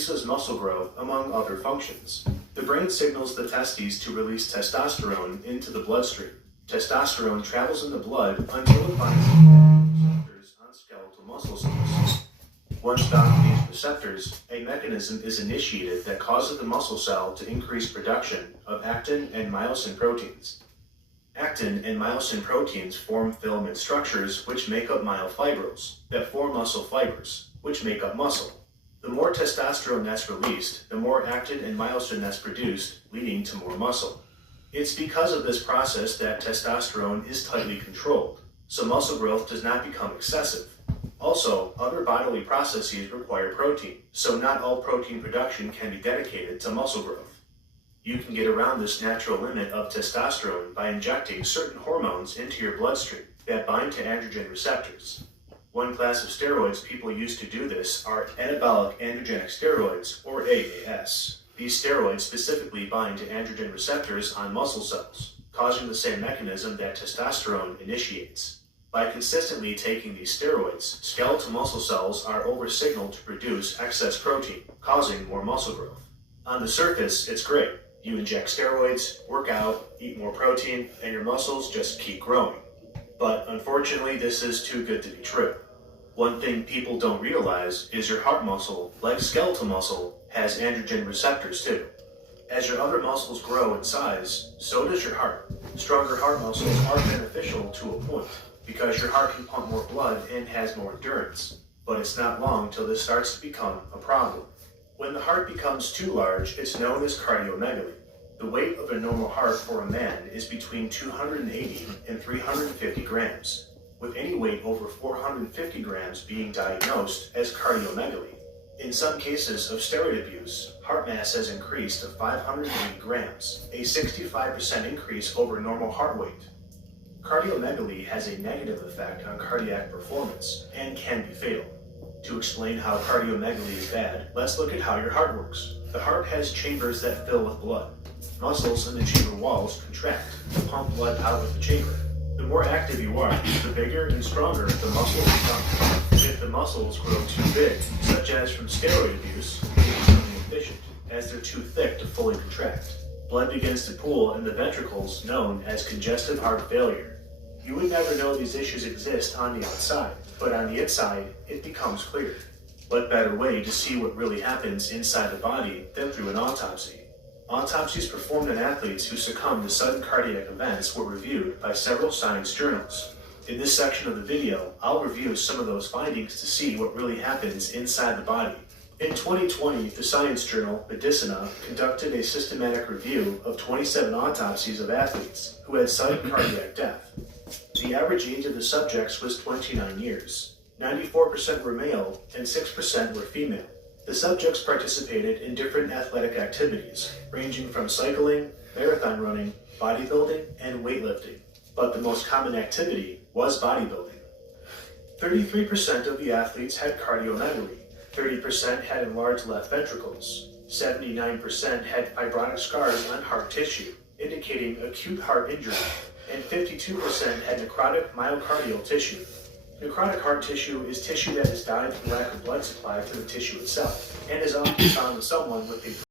increases muscle growth, among other functions. The brain signals the testes to release testosterone into the bloodstream. Testosterone travels in the blood until it binds receptors on skeletal muscle cells. Once bound to these receptors, a mechanism is initiated that causes the muscle cell to increase production of actin and myosin proteins. Actin and myosin proteins form filament structures which make up myofibrils, that form muscle fibers, which make up muscle. The more testosterone that's released, the more actin and myosin that's produced, leading to more muscle. It's because of this process that testosterone is tightly controlled, so muscle growth does not become excessive. Also, other bodily processes require protein, so not all protein production can be dedicated to muscle growth. You can get around this natural limit of testosterone by injecting certain hormones into your bloodstream that bind to androgen receptors. One class of steroids people use to do this are anabolic androgenic steroids, or AAS. These steroids specifically bind to androgen receptors on muscle cells, causing the same mechanism that testosterone initiates. By consistently taking these steroids, skeletal muscle cells are over-signaled to produce excess protein, causing more muscle growth. On the surface, it's great. You inject steroids, work out, eat more protein, and your muscles just keep growing. But unfortunately, this is too good to be true. One thing people don't realize is your heart muscle, like skeletal muscle, has androgen receptors too. As your other muscles grow in size, so does your heart. Stronger heart muscles are beneficial to a point, because your heart can pump more blood and has more endurance. But it's not long till this starts to become a problem. When the heart becomes too large, it's known as cardiomegaly. The weight of a normal heart for a man is between 280 and 350 grams, with any weight over 450 grams being diagnosed as cardiomegaly. In some cases of steroid abuse, heart mass has increased to 580 grams, a 65% increase over normal heart weight. Cardiomegaly has a negative effect on cardiac performance and can be fatal. To explain how cardiomegaly is bad, let's look at how your heart works. The heart has chambers that fill with blood. Muscles in the chamber walls contract to pump blood out of the chamber. The more active you are, the bigger and stronger the muscles become. If the muscles grow too big, such as from steroid abuse, they become inefficient, as they're too thick to fully contract. Blood begins to pool in the ventricles, known as congestive heart failure. You would never know these issues exist on the outside, but on the inside, it becomes clear. What better way to see what really happens inside the body than through an autopsy? Autopsies performed on athletes who succumbed to sudden cardiac events were reviewed by several science journals. In this section of the video, I'll review some of those findings to see what really happens inside the body. In 2020, the science journal Medicina conducted a systematic review of 27 autopsies of athletes who had sudden cardiac death. The average age of the subjects was 29 years. 94% were male and 6% were female. The subjects participated in different athletic activities, ranging from cycling, marathon running, bodybuilding, and weightlifting. But the most common activity was bodybuilding. 33% of the athletes had cardiomegaly, 30% had enlarged left ventricles, 79% had fibrotic scars on heart tissue, indicating acute heart injury, and 52% had necrotic myocardial tissue. Necrotic heart tissue is tissue that has died from lack of blood supply to the tissue itself, and is often found in someone with a